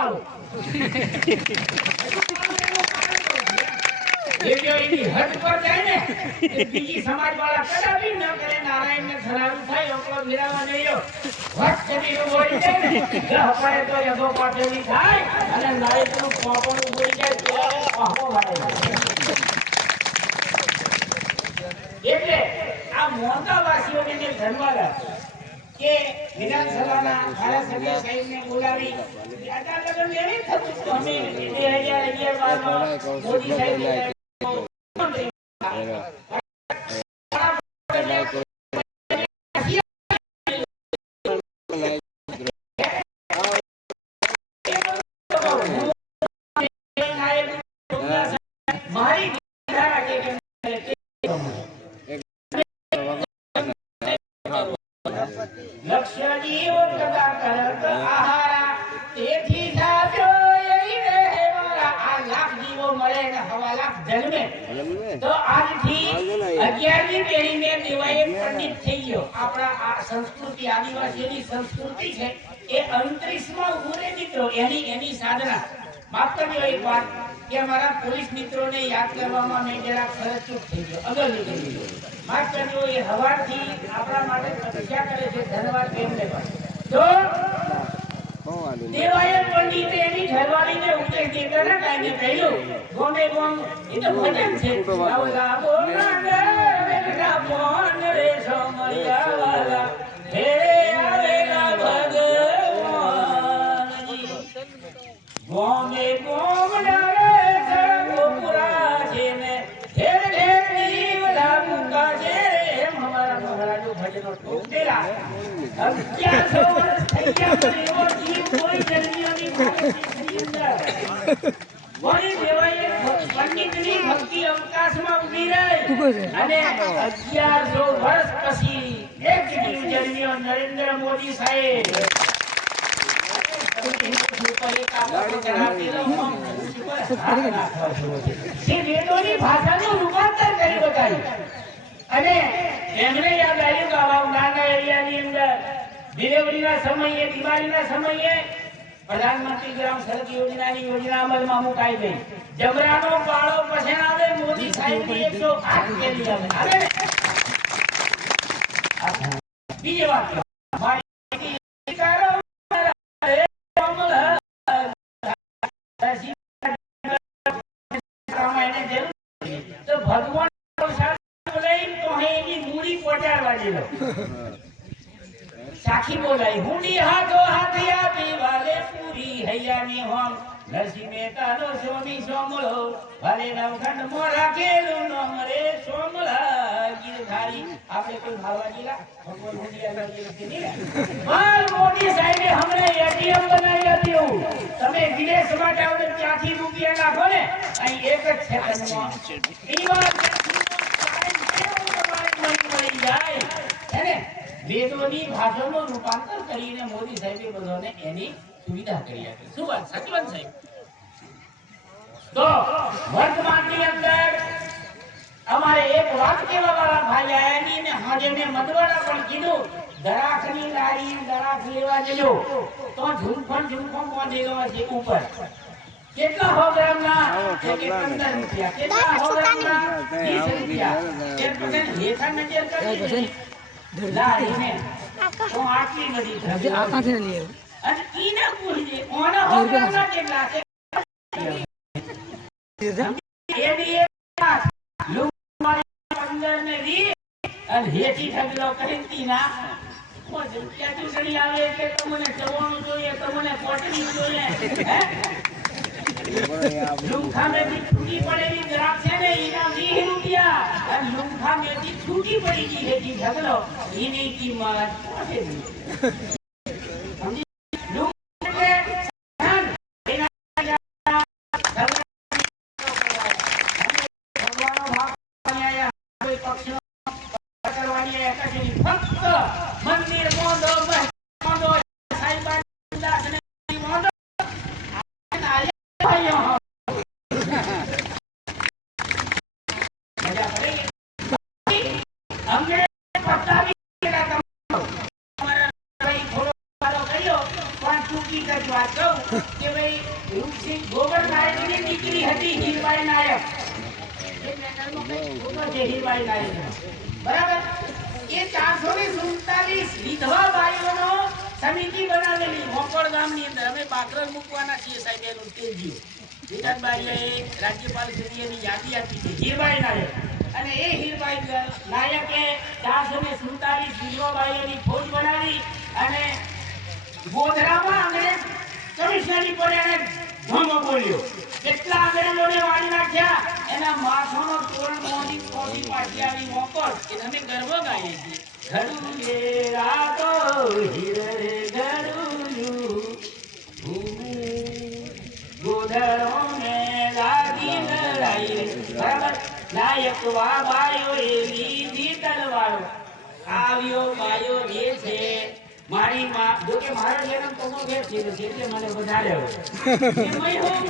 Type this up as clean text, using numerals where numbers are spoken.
પાડો ये जो इनी हद पर जाए ने बीजी समाज वाला कदापि न करे नारायण ने धरावी થાય ઓકળો વિરાવા નહીયો વટ કરી બોલી જાય ને હપાય તો યગો પાટેલી થાય અને નાયક નું પોપણું બોલી જાય ત્યારે કહો વાળે એટલે આ મોટા વાસીઓને મેં ધન્યવાદ કે વિધાનસભાના ધારાસભ્ય સાહેબને બોલાવી આટલા લગન એવી થતું તો અમે 2011 માં મોદી સાહેબને तो आज थी 11મી પેઢીને દેવાય પંડિત થઈ ગયો આપણા આ સંસ્કૃતિ આદિવાસીની સંસ્કૃતિ છે એ અંતરિક્ષમાં ઉરે મિત્રો એની સાધના માફ કરજો એક વાત કે અમારા પોલીસ મિત્રોને યાદ કરવામાં મેં જરા ખર્ચૂક થઈ ગયો અગર નીકળી ગયો માફ કરજો એ હવારથી આપણા માટે પ્રતીક્ષા કરે છે ધન્યવાદ એમને પણ તો દેવાય પંડિત એની ઘરવાળીને ઉપદેશ દેતા ના કાંઈ કહ્યું ગોમે ગોમ એ તો ભજન છે આવલા બોલા ગરડા મોન રે સમયાવાલા હે આવેલા ભગવાનજી ગોમે ગોમ ડારે સંગોપુરા છે ને ધેર ધેર દીવડા મુકા છે હમારા મહારાજો ભજનો ટોકેલા 1100 વર્ષ થઈ ગયા એવો જીવ કોઈ જન્મ્યોની ભારતની અંદર વળી દેવાય પંડિતની ભક્તિ અવકાશમાં ઉભી રહી અને 1100 વર્ષ પછી એક જીવ જન્મ્યો નરેન્દ્ર મોદી સાહેબ વેદોની ભાષાનું રૂપાંતર કરી બતાવ્યું અને એમણે યાદ આવ્યું કે આવા નાના એરિયાની અંદર ડિલિવરીના સમયે દિવાળીના સમયે પ્રધાનમંત્રી ગ્રામ સડક યોજનાની યોજના અમલમાં મુકાઈ ગઈ જબરાનો પાળો પછેણાવે મોદી સાહેબની 108 કેલી આવે બીજી વાત તો ભગવાન साखी बोलाई हुंडी हाथो हाथिया पीवाले पूरी हैयानी होम नरसी मेहता नो सोनी सोमलो वाले नवखंड मोरा केलु नमरे सोमला गिरधारी आपने कोई भावा जिला भगवान हुंडिया लगी नहीं माल मोदी साहेब हमने एटीएम बनाई दियो તમે વિદેશમાં જાવ ને ત્યાંથી રૂપિયા નાખો ને અહીં એક જ સેકન્ડમાં ઈ વાત મળી જાય હે ને વેદોની ભાષાનું રૂપાંતર કરીને મોદી સાહેબે બધાને એની સુવિધા કરી આપી શું વાત સાચી વાત સાહેબ તો વર્તમાનની અંદર અમારે એક વાત કેવા વાળા ભાઈ આયા ની ને હાજે ને મદવાડા પણ કીધું દરાખની લારી દરાખ લેવા જજો તો ઝુમખમ પહોંચેલો છે ઉપર કેટલા 100 ગ્રામના 15 રૂપિયા કેટલા 100 ગ્રામના 20 રૂપિયા એક પછી હેઠા નજર કરી લારી ને તો આટલી બધી થશે આકાથી લે અને ઈને પૂછજે ઓના 100 ગ્રામના કેટલા છે એ બી એક લુમારી 15 ને 20 અને હેઠી ઠગલો કરી ના રૂપિયા ચૂસણી આવે એટલે તમને ચવાણું જોઈએ તમને પોટલી જોઈએ હે લુંખા મેથી છૂટી પડેલી દ્રાક્ષ છે ને એના 20 રૂપિયા અને લુંખા મેથી છૂટી પડી ગઈ હેઠી ઠગલો એની કિંમત કે ભાઈ દીકરી હતી હીરબાઈ નાયક. એ મેનલમાં કંઈક ખોટો છે હીરબાઈ નાયકનો. બરાબર? એ 447 વિધવા બાઈઓનો સમિતિ બનાવેલી મોકોડ ગામની અંદર. અમે બાકરલ મૂકવાના છીએ સાહેબ એનું તેજીઓ. વિધાનબારીએ રાજ્યપાલ શ્રીની યાદી આપી છે હીરબાઈ નાયક. અને એ હીરબાઈ નાયકે 447 વિધવા બાઈઓની ફોજ બનાવી અને ગોધરામાં અંગ્રેજ કમિશનરી પર એને ધમો બોલ્યો. કેટલા અંગ્રેજોને વાળી નાખ્યા. એના માથાનો તોરણ મોદી કોટી પાછી આવી મોકોડ. કે અમે ગર્વ ગાઈએ છીએ. ઘડુએ રાતો હીરે ઘડુયું ગોધરોને લાગી લડાઈ. બરાબર? નાયક વાબાયો એવી દી તલવારો આવ્યો બાયો જે છે મારી માં. જો કે મારો જન્મ તો નો છે એટલે મને વધારે હોય. એમાંય હું